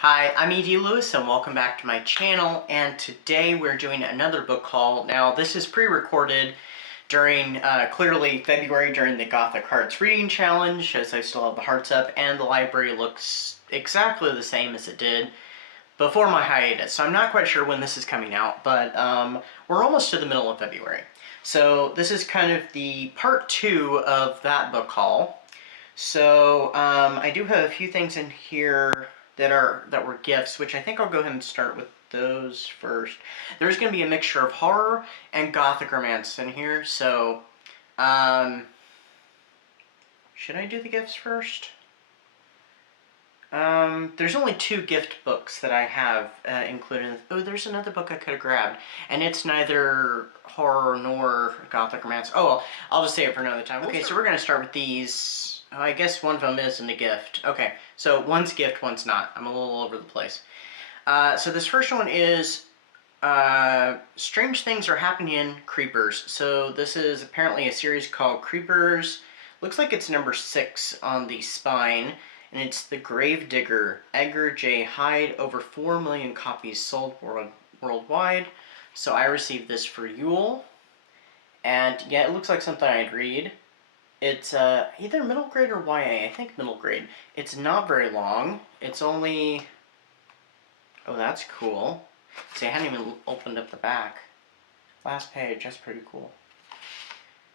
Hi, I'm E.D. Lewis and welcome back to my channel, and today we're doing another book haul. Now this is pre-recorded during clearly February during the Gothic Hearts Reading Challenge, as I still have the hearts up, and the library looks exactly the same as it did before my hiatus. So I'm not quite sure when this is coming out, but we're almost to the middle of February. So this is kind of the part 2 of that book haul. So I do have a few things in here that were gifts, which I think I'll go ahead and start with those first. There's going to be a mixture of horror and Gothic romance in here, so should I do the gifts first? There's only 2 gift books that I have included. Oh, there's another book I could have grabbed, and it's neither horror nor Gothic romance. Oh, well, I'll just save it for another time. Okay, so we're going to start with these. Oh, I guess one of them isn't a gift. Okay, so one's gift, one's not. I'm a little all over the place. So this first one is Strange Things Are Happening in Creepers. So this is apparently a series called Creepers. Looks like it's number 6 on the spine. And it's The Grave Digger, Edgar J. Hyde, over 4 million copies sold worldwide. So I received this for Yule. And yeah, it looks like something I'd read. It's either middle grade or YA, I think middle grade. It's not very long. It's only... Oh, that's cool. See, I hadn't even opened up the back. Last page, that's pretty cool.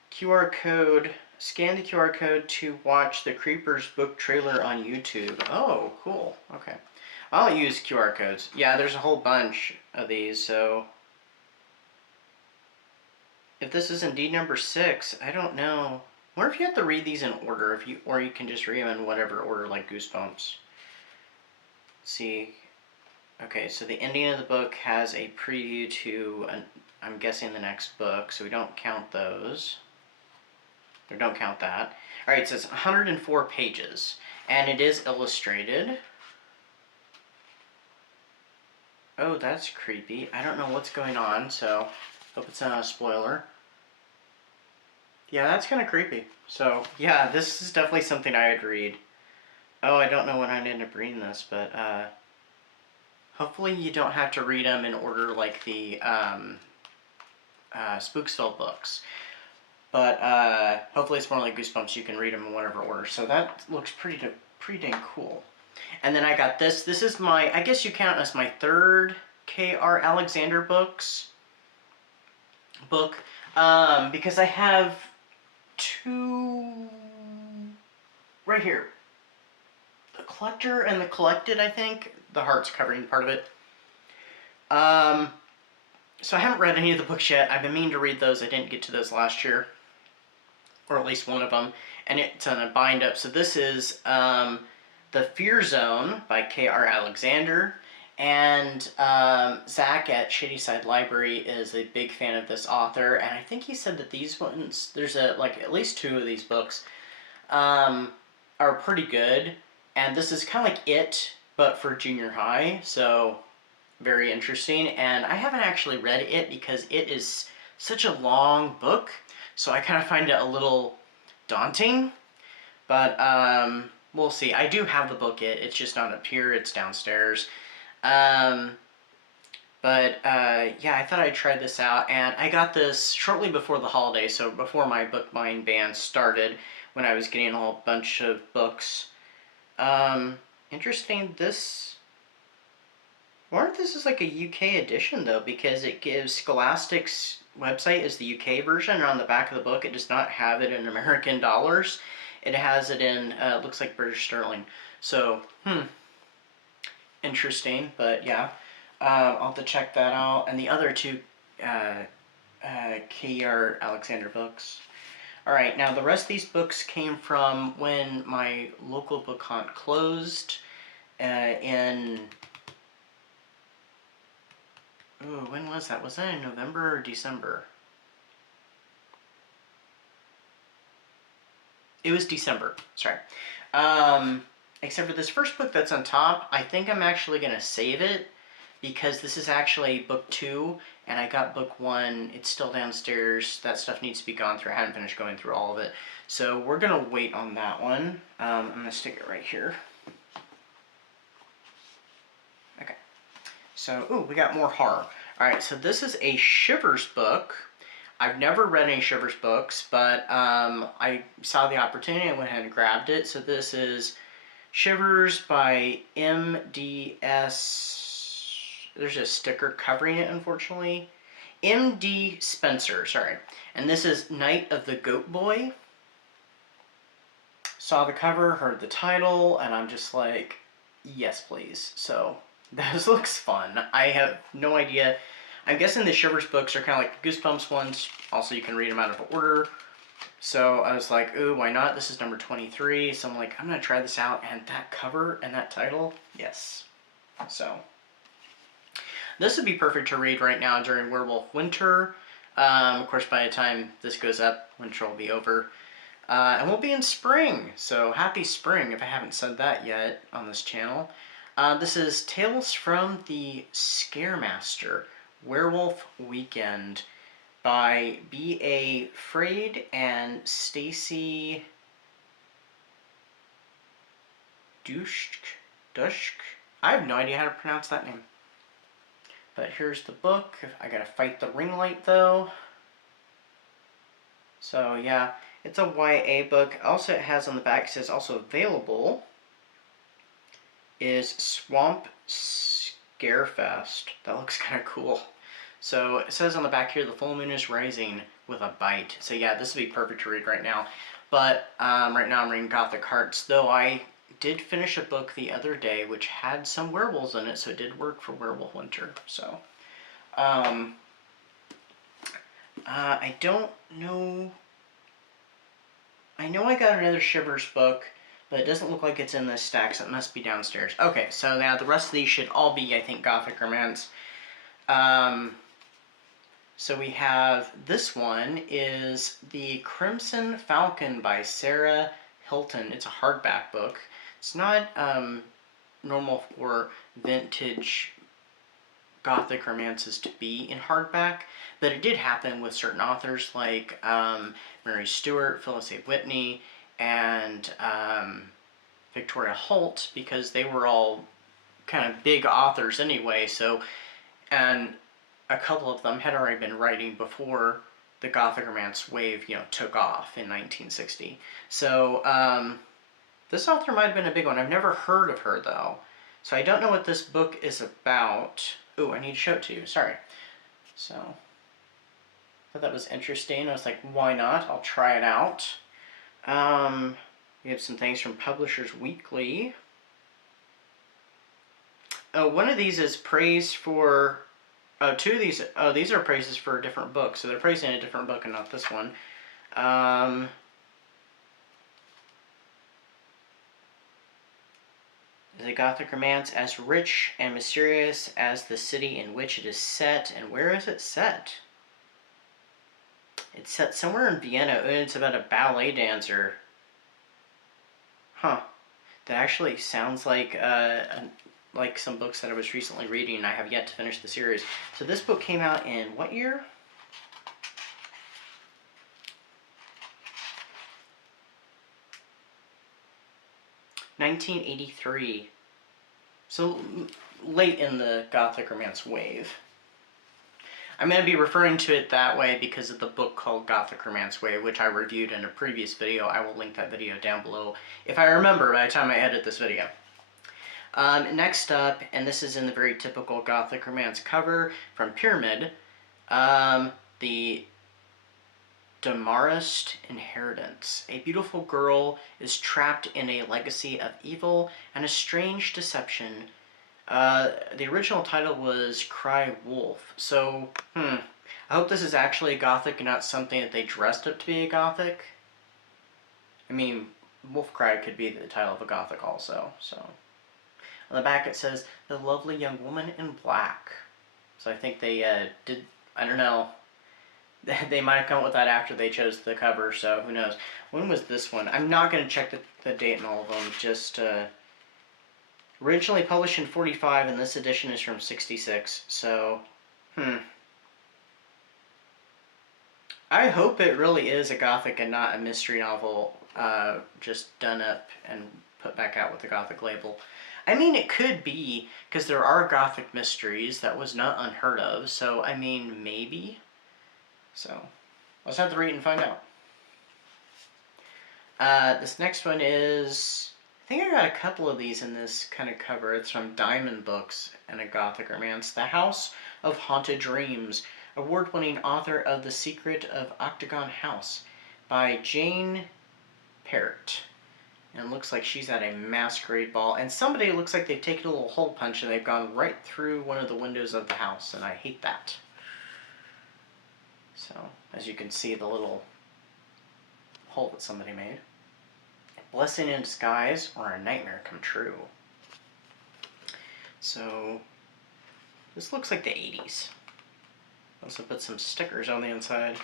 QR code. Scan the QR code to watch the Creepers book trailer on YouTube. Oh, cool. Okay. I'll use QR codes. Yeah, there's a whole bunch of these, so... If this is indeed number 6, I don't know. I wonder if you have to read these in order, or you can just read them in whatever order, like Goosebumps. Let's see. Okay, so the ending of the book has a preview to, I'm guessing, the next book, so we don't count those. Or don't count that. Alright, so it's 104 pages, and it is illustrated. Oh, that's creepy. I don't know what's going on, so hope it's not a spoiler. Yeah, that's kind of creepy. So, yeah, this is definitely something I would read. Oh, I don't know when I'd end up reading this, but hopefully you don't have to read them in order like the Spooksville books. But hopefully it's more like Goosebumps, you can read them in whatever order. So that looks pretty dang cool. And then I got this. This is my, I guess you count as my 3rd K.R. Alexander book. Because I have 2 right here. The Collector and the Collected, I think. The heart's covering part of it. So I haven't read any of the books yet. I've been meaning to read those. I didn't get to those last year. Or at least one of them. And it's on a bind up. So this is The Fear Zone by K.R. Alexander. And Zach at Shadyside Library is a big fan of this author. And I think he said that these ones, there's like at least 2 of these books, are pretty good. And this is kind of like it, but for junior high. So very interesting. And I haven't actually read it because it is such a long book. So I kind of find it a little daunting, but we'll see. I do have the book. It's just not up here. It's downstairs. Yeah, I thought I'd try this out, and I got this shortly before the holiday, so before my book buying ban started, when I was getting a whole bunch of books. Interesting. I wonder if this is like a UK edition, though, because it gives Scholastic's website is the UK version, and on the back of the book it does not have it in American dollars. It has it in, it looks like British sterling. So, interesting, but yeah. I'll have to check that out. And the other 2 K.R. Alexander books. Alright, now the rest of these books came from when my local book hunt closed in... Ooh, when was that? Was that in November or December? It was December, sorry. Except for this first book that's on top, I think I'm actually going to save it because this is actually book 2, and I got book 1. It's still downstairs. That stuff needs to be gone through. I haven't finished going through all of it. So we're going to wait on that one. I'm going to stick it right here. So, ooh, we got more horror. Alright, so this is a Shivers book. I've never read any Shivers books, but I saw the opportunity and went ahead and grabbed it. So this is Shivers by M.D.S. There's a sticker covering it, unfortunately. M.D. Spencer, sorry. And this is Night of the Goat Boy. Saw the cover, heard the title, and I'm just like, yes, please. So, this looks fun. I have no idea. I'm guessing the Shivers books are kind of like the Goosebumps ones. Also, you can read them out of order. So, I was like, ooh, why not? This is number 23. So, I'm like, I'm going to try this out. And that cover and that title, yes. So, this would be perfect to read right now during Werewolf Winter. Of course, by the time this goes up, winter will be over. And we'll be in spring, so happy spring if I haven't said that yet on this channel. This is Tales from the Scaremaster, Werewolf Weekend by B.A. Freyd and Stacy Dushk. I have no idea how to pronounce that name. But here's the book. I gotta fight the ring light though. So yeah. It's a YA book. Also, it has on the back, it says also available is Swamp Scarefest. That looks kind of cool. So it says on the back here, the full moon is rising with a bite. So yeah, this would be perfect to read right now. But right now I'm reading Gothic Hearts, though I did finish a book the other day which had some werewolves in it, so it did work for Werewolf Winter. So I don't know. I know I got another Shivers book, but it doesn't look like it's in this stack, so it must be downstairs. Okay, so now the rest of these should all be, I think, Gothic Romance. So we have, this one is The Crimson Falcon by Sarah Hilton. It's a hardback book. It's not normal for vintage Gothic romances to be in hardback, but it did happen with certain authors like Mary Stewart, Phyllis A. Whitney, and Victoria Holt, because they were all kind of big authors anyway. So, and a couple of them had already been writing before the Gothic romance wave, took off in 1960. So this author might have been a big one. I've never heard of her though, so I don't know what this book is about. Ooh, I need to show it to you. Sorry. So, thought that was interesting. I was like, why not? I'll try it out. We have some things from Publishers Weekly. Oh, one of these is praise for... Oh, two of these... Oh, these are praises for a different book. So they're praising a different book and not this one. The Gothic romance as rich and mysterious as the city in which it is set. And where is it set? It's set somewhere in Vienna, and it's about a ballet dancer. Huh. That actually sounds like some books that I was recently reading, and I have yet to finish the series. So this book came out in what year? (1983). So late in the Gothic romance wave. I'm going to be referring to it that way because of the book called Gothic Romance Wave, which I reviewed in a previous video. I will link that video down below if I remember by the time I edit this video. Next up, and this is in the very typical Gothic romance cover from Pyramid, the Demarest Inheritance. A beautiful girl is trapped in a legacy of evil and a strange deception. The original title was Cry Wolf. So, I hope this is actually a Gothic and not something that they dressed up to be a Gothic. I mean, Wolf Cry could be the title of a Gothic also, so. On the back it says, The Lovely Young Woman in Black. So I think they did, I don't know, they might have come up with that after they chose the cover, so who knows. When was this one? I'm not going to check the date in all of them, just, originally published in 45, and this edition is from 66, so, I hope it really is a Gothic and not a mystery novel just done up and put back out with the Gothic label. I mean, it could be, because there are Gothic mysteries. That was not unheard of. So, I mean, maybe. So, let's have to read and find out. This next one is... I think I got a couple of these in this kind of cover. It's from Diamond Books and a Gothic romance. The House of Haunted Dreams. Award-winning author of The Secret of Octagon House by Jane Parrott. And it looks like she's at a masquerade ball. And somebody looks like they've taken a little hole punch and they've gone right through one of the windows of the house. And I hate that. So, as you can see, the little hole that somebody made. A blessing in disguise or a nightmare come true. So, this looks like the 80s. Also put some stickers on the inside.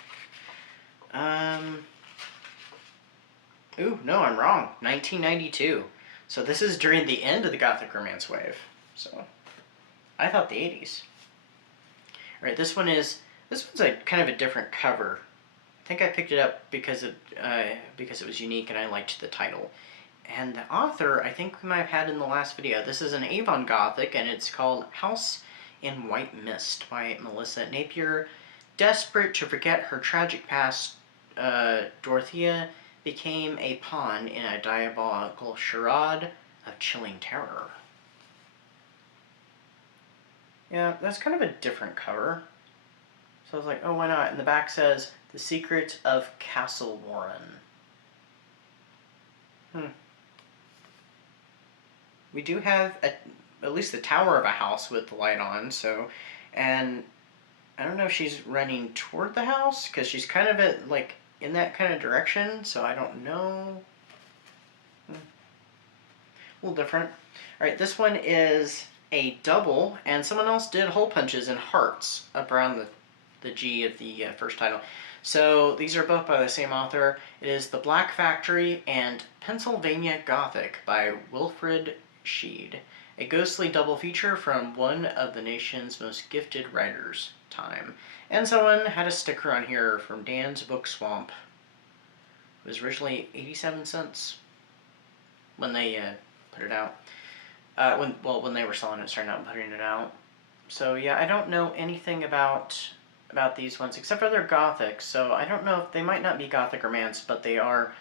Ooh, no, I'm wrong. 1992. So this is during the end of the Gothic romance wave. So, I thought the 80s. Alright, this one's a kind of a different cover. I think I picked it up because it was unique and I liked the title. And the author, I think we might have had in the last video. This is an Avon Gothic and it's called House in White Mist by Melissa Napier. Desperate to forget her tragic past, Dorothea became a pawn in a diabolical charade of chilling terror. Yeah, that's kind of a different cover. So I was like, oh, why not? And the back says, The Secret of Castle Warren. We do have at least the tower of a house with the light on, so, and I don't know if she's running toward the house, because she's kind of at, like, in that kind of direction, so I don't know. A little different. Alright, this one is a double, and someone else did hole punches in hearts up around the G of the first title. So these are both by the same author. It is The Black Factory and Pennsylvania Gothic by Wilfred Sheed. A ghostly double feature from one of the nation's most gifted writers' time. And someone had a sticker on here from Dan's Book Swamp. It was originally 87 cents when they put it out. When they were selling it, starting out and putting it out. So yeah, I don't know anything about these ones except for they're Gothic. So I don't know if they might not be Gothic romance, but they are,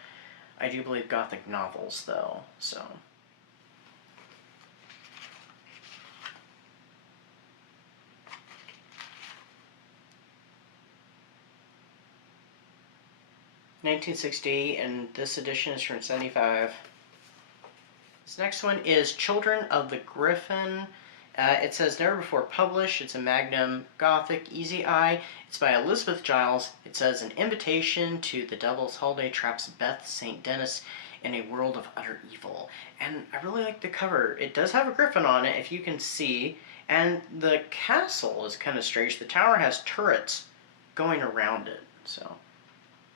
I do believe, Gothic novels though. So. $19.60, and this edition is from '75. This next one is Children of the Griffin. It says never before published. It's a Magnum Gothic Easy Eye. It's by Elizabeth Giles. It says an invitation to the devil's holiday traps Beth St. Denis in a world of utter evil. And I really like the cover. It does have a griffin on it, if you can see. And the castle is kind of strange. The tower has turrets going around it. So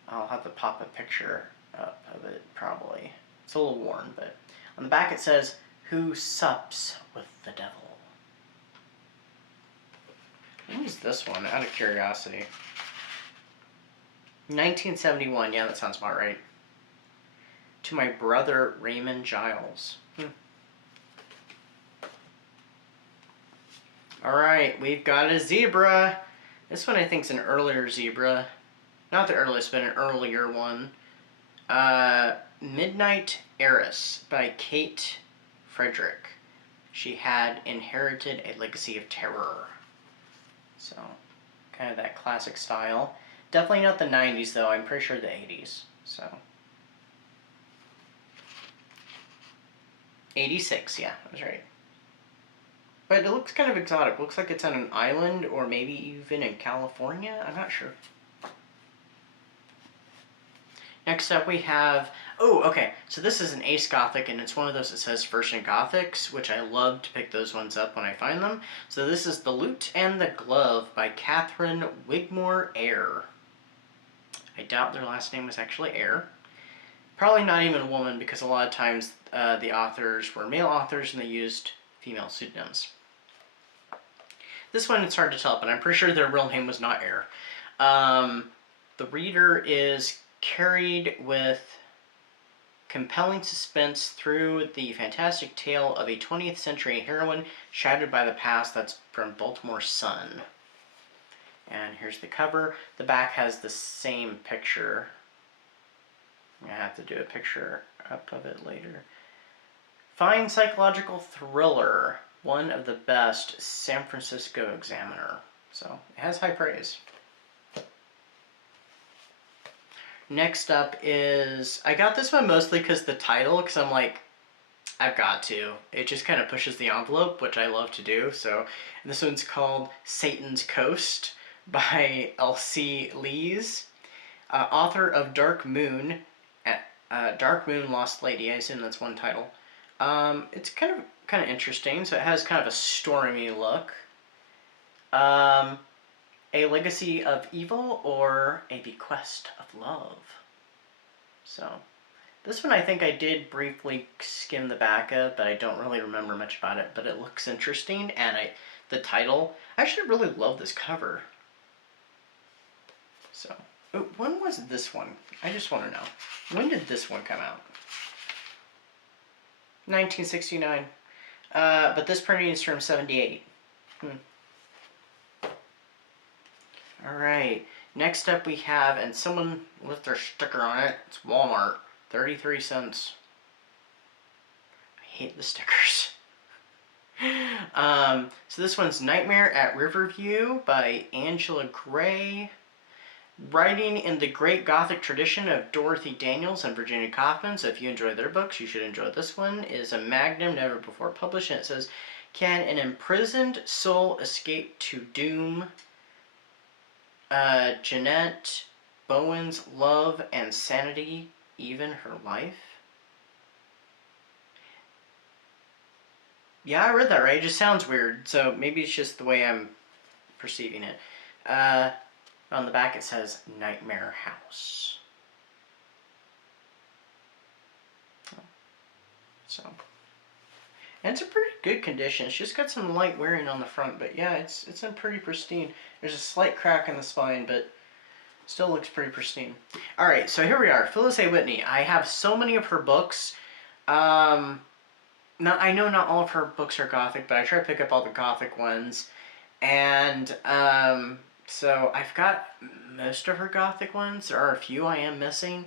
I'll have to pop a picture up of it, probably. It's a little worn, but on the back it says, Who Sups with the Devil? What was this one, out of curiosity? 1971, yeah, that sounds about right. To My Brother, Raymond Giles. Alright, we've got a zebra. This one I think is an earlier zebra. Not the earliest, but an earlier one. Midnight Heiress by Kate Frederick. She had inherited a legacy of terror. So, kind of that classic style. Definitely not the 90s though, I'm pretty sure the 80s. So. 86, yeah, I was right. But it looks kind of exotic. Looks like it's on an island or maybe even in California. I'm not sure. Next up we have, oh, okay, so this is an Ace Gothic, and it's one of those that says First in Gothics, which I love to pick those ones up when I find them. So this is The Lute and the Glove by Catherine Wigmore Eyre. I doubt their last name was actually Eyre. Probably not even a woman, because a lot of times the authors were male authors and they used female pseudonyms. This one, it's hard to tell, but I'm pretty sure their real name was not Eyre. The reader is carried with compelling suspense through the fantastic tale of a 20th century heroine shattered by the past. That's from Baltimore Sun. And here's the cover. The back has the same picture. I'm going to have to do a picture up of it later. Fine psychological thriller. One of the best. San Francisco Examiner. So, it has high praise. Next up is, I got this one mostly because the title, because I'm like, I've got to. It just kind of pushes the envelope, which I love to do. So this one's called Satan's Coast by Elsie Lees, author of Dark Moon, Dark Moon Lost Lady. I assume that's one title. It's kind of interesting. So it has kind of a stormy look. A Legacy of Evil or A Bequest of Love. So, this one I think I did briefly skim the back of, but I don't really remember much about it, but it looks interesting, and the title, I actually really love this cover. So, when was this one? I just want to know. When did this one come out? 1969. But this printing is from 78. Alright, next up we have, and someone left their sticker on it, it's Walmart, 33 cents. I hate the stickers. So this one's Nightmare at Riverview by Angela Gray. Writing in the great Gothic tradition of Dorothy Daniels and Virginia Kaufman, so if you enjoy their books, you should enjoy this one. It is a magnum, never before published, and it says, can an imprisoned soul escape to doom? Jeanette Bowen's love and sanity, even her life. Yeah, I read that right. It just sounds weird, so maybe it's just the way I'm perceiving it. On the back it says Nightmare House. So, and it's a pretty good condition. It's just got some light wearing on the front, but yeah, it's in pretty pristine. There's a slight crack in the spine, but still looks pretty pristine. Alright, so here we are. Phyllis A. Whitney. I have so many of her books. Now, I know not all of her books are Gothic, but I try to pick up all the Gothic ones. And so I've got most of her Gothic ones. There are a few I am missing.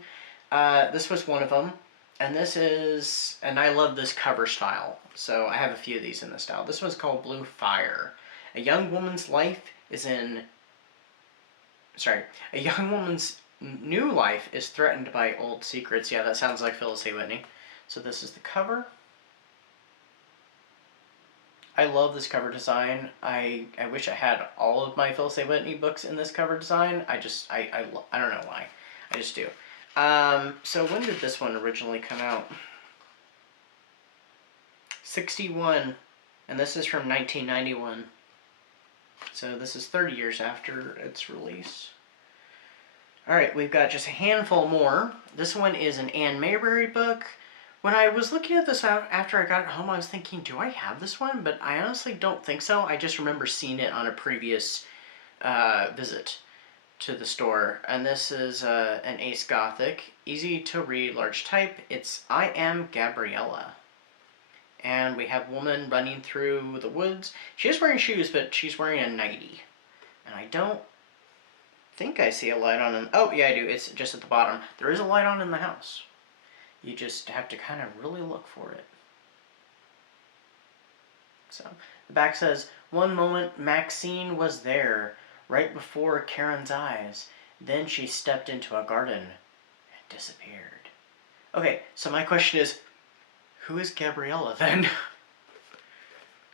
This was one of them. And this is, and I love this cover style, so I have a few of these in this style. This one's called Blue Fire. A young woman's new life is threatened by old secrets. Yeah, that sounds like Phyllis A. Whitney. So this is the cover. I love this cover design. I wish I had all of my Phyllis A. Whitney books in this cover design. I don't know why. I just do. So when did this one originally come out? 61, and this is from 1991. So this is 30 years after its release. Alright, we've got just a handful more. This one is an Anne Mayberry book. When I was looking at this after I got it home, I was thinking, do I have this one? But I honestly don't think so. I just remember seeing it on a previous visit to the store. And this is an Ace Gothic, easy to read, large type. It's I Am Gabriella. And we have a woman running through the woods. She is wearing shoes, but she's wearing a nightie. And I don't think I see a light on in, oh yeah I do, it's just at the bottom. There is a light on in the house. You just have to kind of really look for it. So, the back says, one moment Maxine was there, right before Karen's eyes. Then she stepped into a garden and disappeared. Okay, so my question is, who is Gabriella then?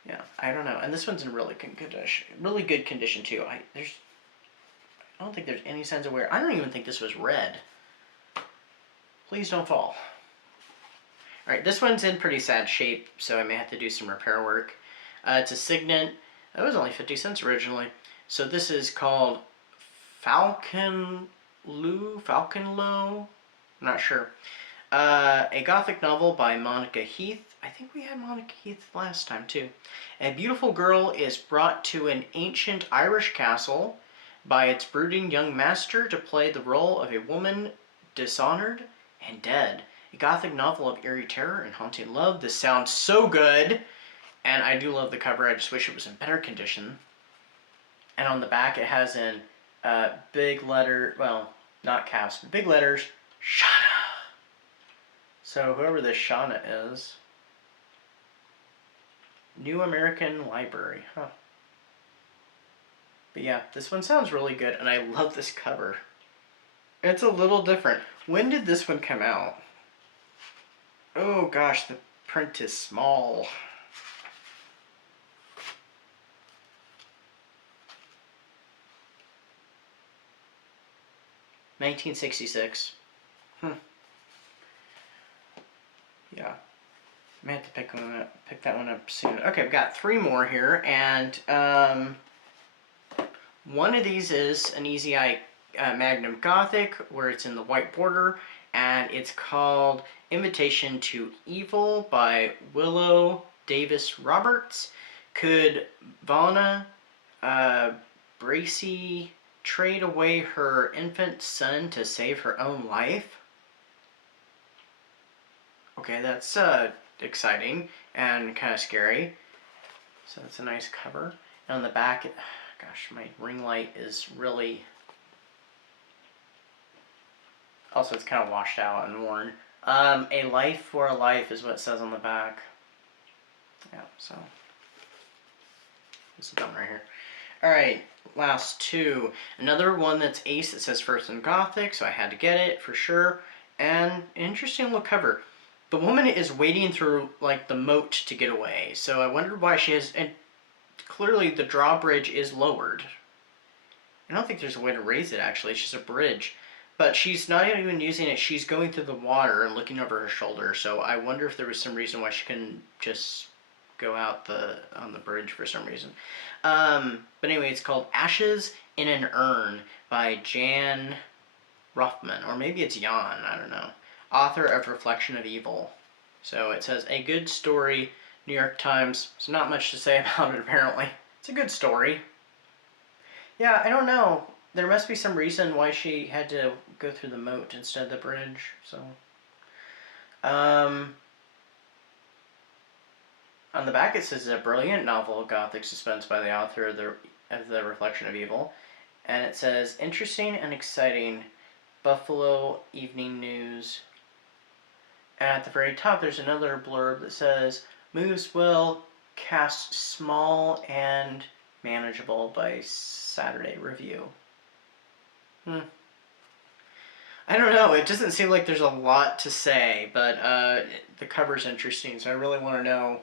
Yeah, I don't know. And this one's in really good condition too. I don't think there's any signs of wear. I don't even think this was red. Please don't fall. Alright, this one's in pretty sad shape, so I may have to do some repair work. It's a Signet. That was only 50 cents originally. So this is called Falconlow? I'm not sure. A Gothic novel by Monica Heath. I think we had Monica Heath last time too. A beautiful girl is brought to an ancient Irish castle by its brooding young master to play the role of a woman dishonored and dead. A Gothic novel of eerie terror and haunting love. This sounds so good. And I do love the cover. I just wish it was in better condition. And on the back it has in big letter, well, not caps, but big letters, Shauna. So whoever this Shauna is. New American Library, huh. But yeah, this one sounds really good, and I love this cover. It's a little different. When did this one come out? Oh gosh, the print is small. $1966. Yeah. I may have to pick that one up soon. Okay, I've got 3 more here, and one of these is an Easy Eye Magnum Gothic, where it's in the white border, and it's called Invitation to Evil by Willow Davis Roberts. Could Vanna Bracey trade away her infant son to save her own life? Okay, that's exciting and kind of scary. So that's a nice cover. And on the back, gosh, my ring light is really... Also, it's kind of washed out and worn. A life for a life is what it says on the back. Yeah, so this is done right here. Alright, last 2. Another one that's Ace that says First in Gothic, so I had to get it for sure. And an interesting little cover. The woman is wading through, like, the moat to get away. So I wondered why she has... And clearly the drawbridge is lowered. I don't think there's a way to raise it, actually. It's just a bridge. But she's not even using it. She's going through the water and looking over her shoulder. So I wonder if there was some reason why she couldn't just go out on the bridge for some reason. But anyway, it's called Ashes in an Urn by Jan Ruffman. Or maybe it's Jan, I don't know. Author of Reflection of Evil. So it says, a good story, New York Times. There's not much to say about it, apparently. It's a good story. Yeah, I don't know. There must be some reason why she had to go through the moat instead of the bridge. So, on the back it says, a brilliant novel of Gothic suspense by the author of the Reflection of Evil. And it says, interesting and exciting, Buffalo Evening News. And at the very top, there's another blurb that says, moves well, cast small and manageable by Saturday Review. I don't know. It doesn't seem like there's a lot to say, but the cover's interesting, so I really want to know.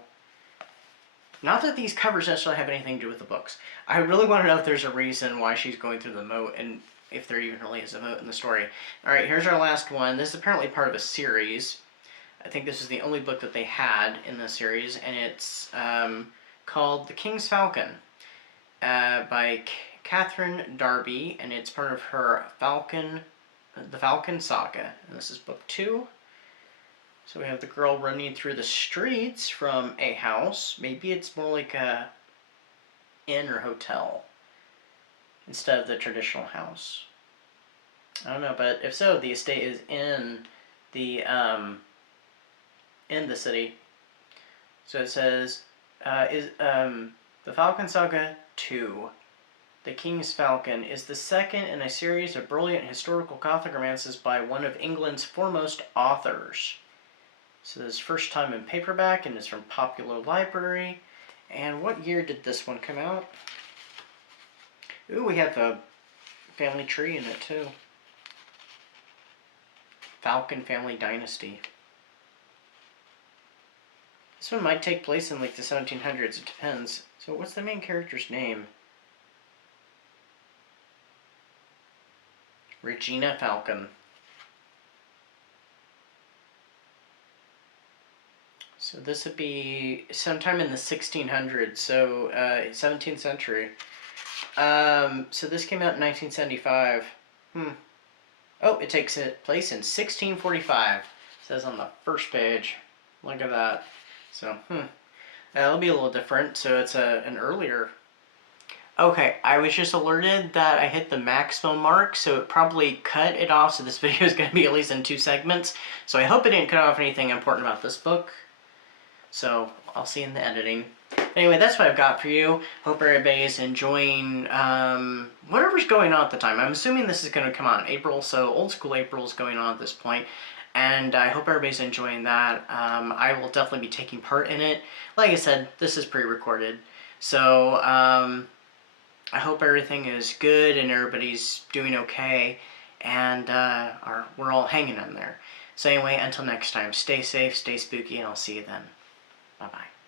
Not that these covers necessarily have anything to do with the books. I really want to know if there's a reason why she's going through the moat, and if there even really is a moat in the story. Alright, here's our last one. This is apparently part of a series. I think this is the only book that they had in the series, and it's called The King's Falcon by Catherine Darby, and it's part of her the Falcon Saga. And this is book 2. So we have the girl running through the streets from a house. Maybe it's more like a inn or hotel instead of the traditional house. I don't know, but if so, the estate is in the city. So it says, the Falcon Saga 2. The King's Falcon is the second in a series of brilliant historical Gothic romances by one of England's foremost authors. So this is first time in paperback, and it's from Popular Library. And what year did this one come out? Ooh, we have a family tree in it too. Falcon Family Dynasty. This one might take place in like the 1700s, it depends. So what's the main character's name? Regina Falcon. So this would be sometime in the 1600s, so 17th century. So this came out in 1975. Oh, it takes place in 1645. It says on the first page. Look at that. So, that'll be a little different. So it's an earlier. Okay, I was just alerted that I hit the maximum mark, so it probably cut it off, so this video is going to be at least in 2 segments. So I hope it didn't cut off anything important about this book. So I'll see in the editing. Anyway, that's what I've got for you. Hope everybody's enjoying whatever's going on at the time. I'm assuming this is going to come out in April, so old school April is going on at this point. And I hope everybody's enjoying that. I will definitely be taking part in it. Like I said, this is pre-recorded. So, I hope everything is good and everybody's doing okay, and we're all hanging in there. So anyway, until next time, stay safe, stay spooky, and I'll see you then. Bye-bye.